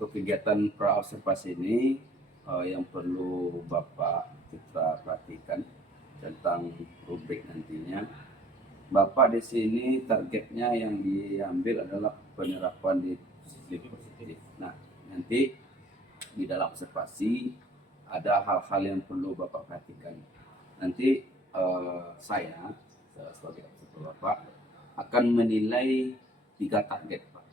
untuk kegiatan praobservasi ini yang perlu Bapak kita perhatikan tentang rubrik nantinya. Bapak di sini targetnya yang diambil adalah penerapan disiplin positif. Nah, nanti di dalam observasi ada hal-hal yang perlu Bapak perhatikan. Nanti saya sebagai observator Bapak akan menilai 3 target, Pak.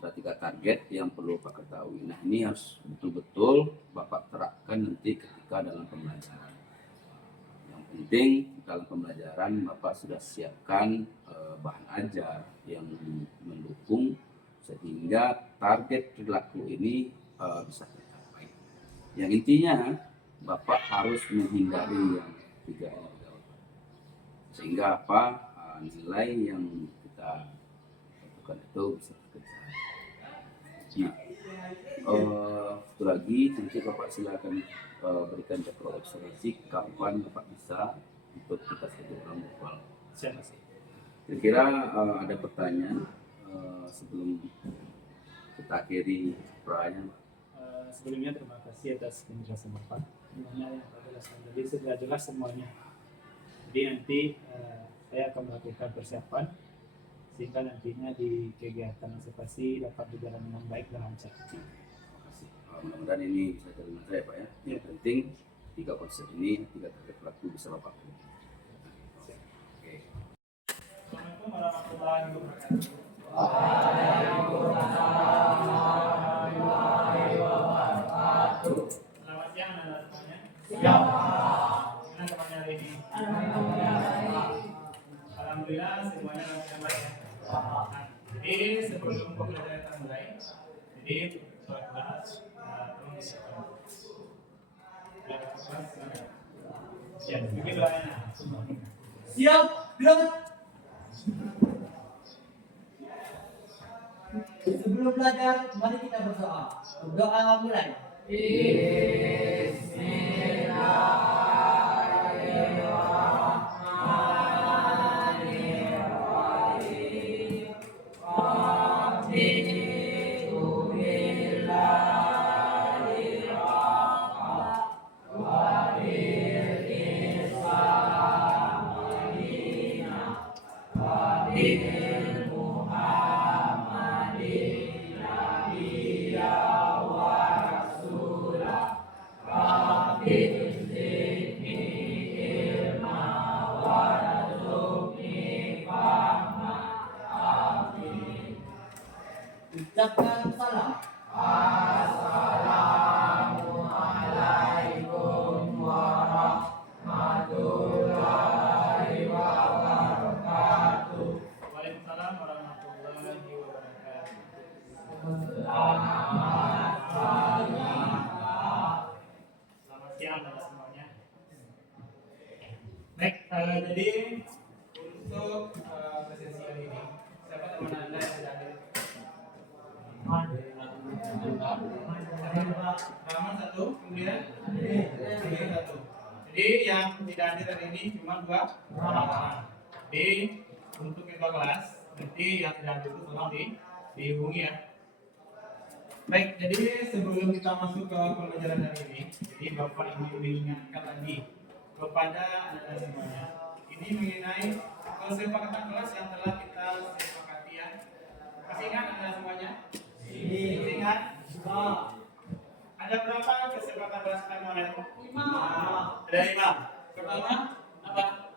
Ada 3 target yang perlu Pak ketahui. Nah, ini harus betul-betul Bapak terapkan nanti ketika dalam pembelajaran. Yang penting dalam pembelajaran Bapak sudah siapkan bahan ajar yang mendukung sehingga target perilaku ini bisa tercapai. Yang intinya Bapak harus menghindari yang 3 ini, sehingga apa nilai yang kita lakukan itu bisa terkejar. Nah, satu lagi nanti Bapak silakan berikan jadwal observasi kapan Bapak bisa untuk kita sediakan virtual. Kira-kira ada pertanyaan sebelum kita akhiri perayaan? Sebelumnya terima kasih atas penjelasan Bapak. Dimana yang Bapak jelaskan tadi sudah jelas semuanya. Jadi nanti saya akan melakukan persiapan sehingga nantinya di kegiatan observasi dapat berjalan dengan baik dan lancar. Terima kasih. Mudah-mudahan ini bisa terima saya, Pak ya. Yang penting 3 konsep ini, 3 target pelaku bisa Bapak. Oke. Assalamualaikum warahmatullahi wabarakatuh. Selamat siang anak-anak semuanya. Siap. Gimana kabarnya hari ini? Alhamdulillah semuanya dalam baik ya. Jadi sebelum pembelajaran kita mulai, jadi soal kelas tolong disiapkan. Siap, bikin doanya. Siap, gerak. Sebelum belajar, mari kita berdoa. Berdoa mulai. Ucapkan salam. Assalamualaikum warahmatullahi wabarakatuh. Waalaikumsalam warahmatullahi wabarakatuh. Selamat siang anak semuanya. Baik, jadi untuk sesi hari ini, siapa teman Anda yang sudah hadir? Rahman 1, kemudian Adil 1. Jadi yang tidak hadir hari ini cuma 2 orang. Jadi untuk ketua kelas, nanti yang tidak hadir itu tolong dihubungi ya. Baik, jadi sebelum kita masuk ke pembelajaran hari ini, jadi Bapak ingin mengingatkan lagi kepada anak-anak semuanya. Ini mengenai kesepakatan kelas yang telah kita sepakati ya. Masih ingat anak-anak semuanya? Masih ingat? Ada berapa kesepakatan kelas kemarin? 5. Ada 5. Pertama apa?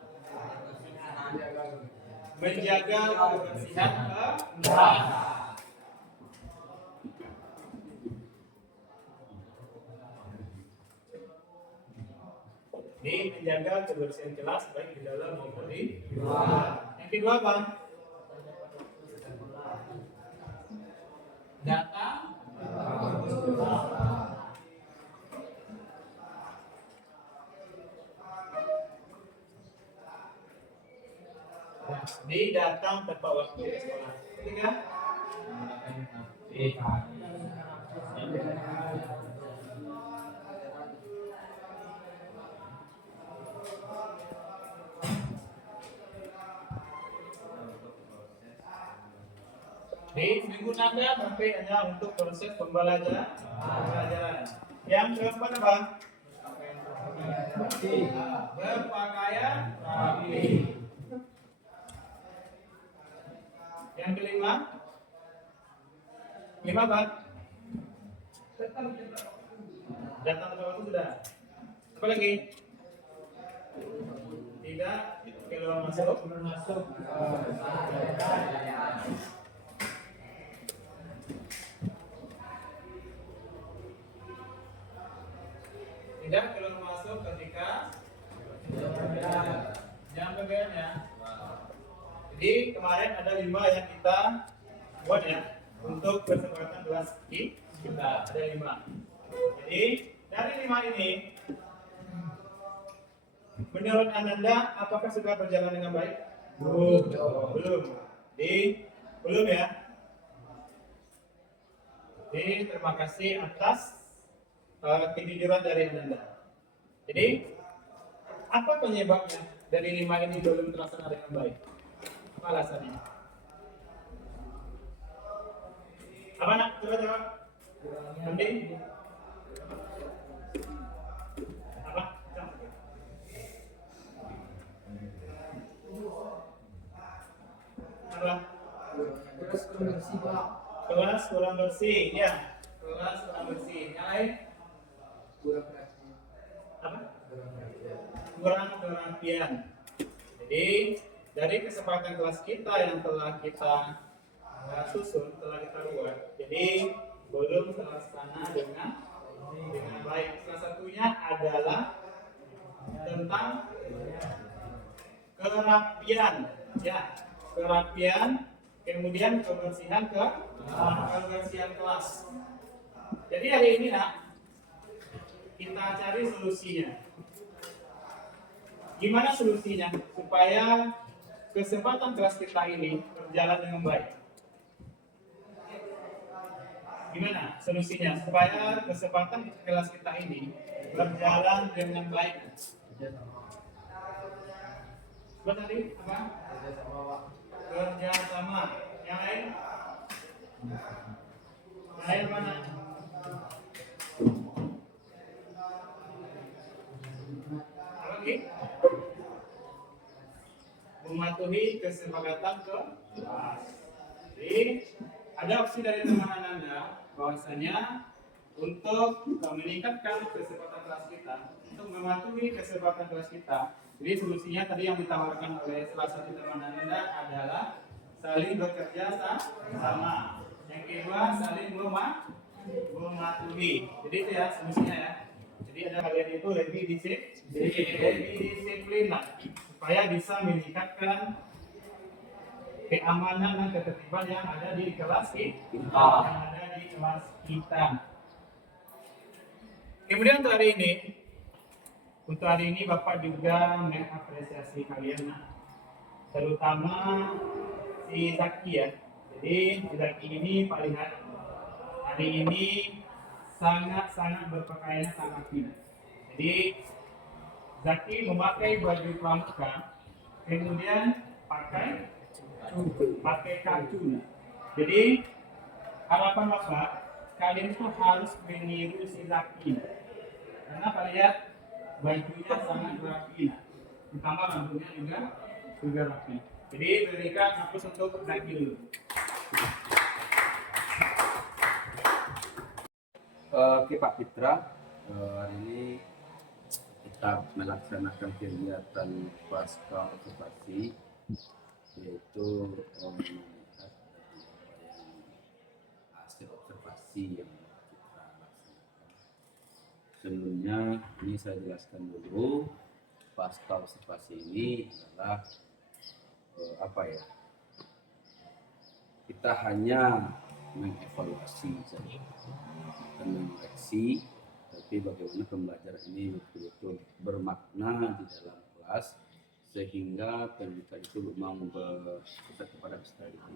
Menjaga kebersihan kelas. Ini menjaga kebersihan kelas baik di dalam maupun di luar. Yang kedua apa? Data. Ini datang tepat waktu ke sekolah. Ketiga. B. Jadi digunakan HP hanya untuk proses pembelajaran. Yang keempat apa? Berpakaian rapi. Yang kelima, apa? Datang tepat waktu sudah. Apa lagi? Tidak keluar masuk. Tidak keluar masuk ketika jam kerjanya. Jadi kemarin ada 5 yang kita buat ya untuk kesempatan kelas kita ada 5. Jadi dari 5 ini menurut Ananda apakah sudah berjalan dengan baik? Belum. Belum ya. Jadi terima kasih atas kejujuran dari Ananda. Jadi apa penyebabnya dari 5 ini belum terlaksana dengan baik? Apa alasannya? Apa nak? Coba jawab. Mending? Apa? Apa? Kelas kurang bersih, ya. Kelas kurang bersih. Yang lain? Apa? Kurang kerapian. Jadi dari kesempatan kelas kita yang telah kita susun, telah kita buat, jadi belum terlaksana dengan baik. Salah satunya adalah tentang kerapian, ya, kerapian, kemudian kebersihan kelas. Jadi hari ini kita cari solusinya. Gimana solusinya supaya kesempatan kelas kita ini berjalan dengan baik? Gimana solusinya supaya kesempatan kelas kita ini berjalan dengan baik? Buat tadi apa? Kerja sama. Yang lain? Yang lain mana? Apa lagi? Mematuhi kesepakatan kelas. Jadi ada opsi dari teman Anda bahwasanya untuk meningkatkan kesempatan kelas kita, untuk mematuhi kesempatan kelas kita. Jadi solusinya tadi yang ditawarkan oleh salah satu teman Anda adalah saling bekerja sama. Yang kedua saling mematuhi. Jadi itu ya solusinya ya. Jadi ada kalian itu lebih disiplin supaya bisa meningkatkan keamanan dan ketertiban yang ada di kelas kita. Kemudian untuk hari ini Bapak juga mengapresiasi kalian, terutama si Zaki ya. Jadi si Zaki ini Pak lihat hari ini sangat berpakaian sangat rapi. Jadi Zaki memakai baju pramuka, kemudian pakai kacung. Jadi harapan Bapak kalian itu harus meniru si Zaki. Karena Pak lihat bajunya sangat rapi, ditambah rambutnya juga rapi. Jadi berikan hapus untuk Zaki dulu. Oke Pak Fitra, hari ini kita melaksanakan kegiatan pasca observasi, yaitu melihat hasil observasi yang kita laksanakan. Sebelumnya ini saya jelaskan dulu, pasca observasi ini adalah kita hanya mengevaluasi saja, bukan mengoreksi, tapi bagaimana pembelajaran ini betul-betul bermakna di dalam kelas sehingga pendidikan itu memang berpusat kepada kesadaran.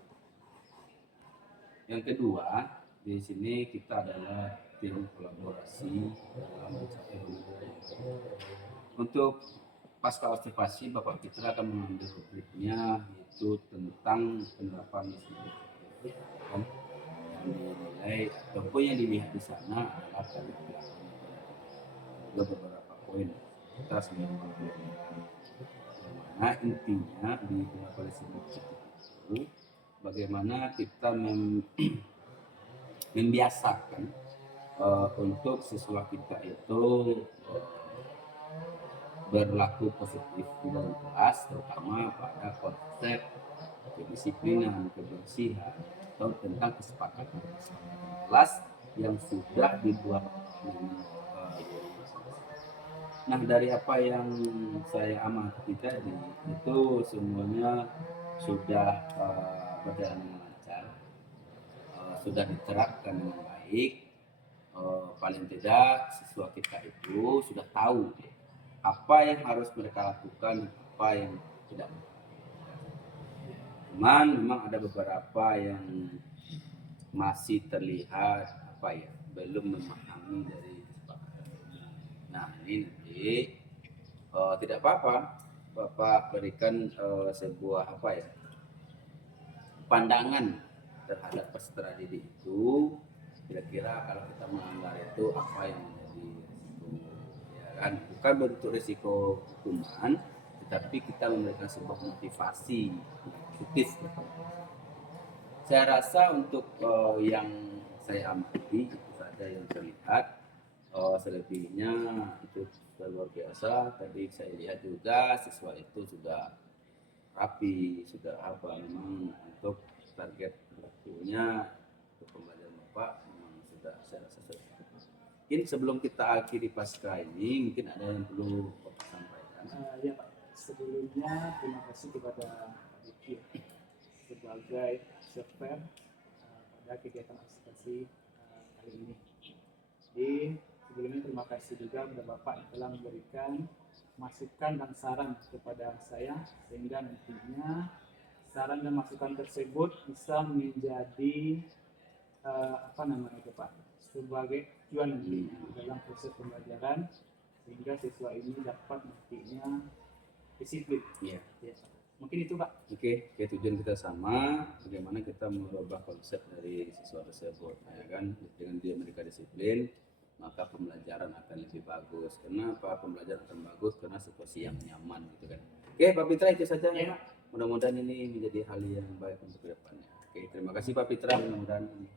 Yang kedua, di sini kita adalah tim kolaborasi dalam mencapai pembelajaran. Untuk pasca observasi, Bapak Fitra akan mengambil rubriknya, yaitu tentang penerapan mesin. nilai ataupun yang dilihat di sana adalah tadi ada beberapa poin kita sedang mengimplementasikan. Yang mana intinya di koalisi itu bagaimana kita membiasakan untuk siswa kita itu berlaku positif di dalam kelas, terutama pada konsep kedisiplinan, kebersihan, atau tentang kesepakatan kelas yang sudah dibuat. Nah, dari apa yang saya amati tadi itu semuanya sudah berjalan dengan lancar, sudah diterapkan dengan baik. Paling tidak siswa kita itu sudah tahu apa yang harus mereka lakukan, apa yang tidak. Cuman memang ada beberapa yang masih terlihat belum memahami dari kesepakatan. Nah, ini nanti tidak apa-apa Bapak berikan sebuah pandangan terhadap peserta didik itu, kira-kira kalau kita melanggar itu apa yang menjadi risiko, ya kan? Bukan bentuk risiko hukuman, tetapi kita memberikan sebuah motivasi positif. Saya rasa untuk yang saya amati itu saja yang terlihat. Selebihnya itu luar biasa. Tadi saya lihat juga siswa itu sudah rapi, sudah memang untuk target waktunya untuk pembelajaran Bapak memang sudah saya rasa sudah. Mungkin sebelum kita akhiri pasca ini, mungkin ada yang perlu Bapak sampaikan. Ya Pak, sebelumnya terima kasih kepada Pak Diki sebagai server pada kegiatan asosiasi kali ini. Jadi sebelumnya terima kasih juga kepada Bapak yang telah memberikan masukan dan saran kepada saya, sehingga nantinya saran dan masukan tersebut bisa menjadi Pak, sebagai tujuan nantinya dalam proses pembelajaran, sehingga siswa ini dapat nantinya disiplin. Iya. Ya. Mungkin itu Pak. Oke, tujuan kita sama, bagaimana kita merubah konsep dari siswa tersebut, ya kan? Dengan dia mereka disiplin, maka pembelajaran akan lebih bagus. Kenapa pembelajaran akan bagus? Karena situasi yang nyaman, gitu kan. Oke, Pak Pitra, itu saja ya. Mudah-mudahan ini menjadi hal yang baik untuk kedepannya. Oke, terima kasih Pak Pitra, mudah-mudahan ini.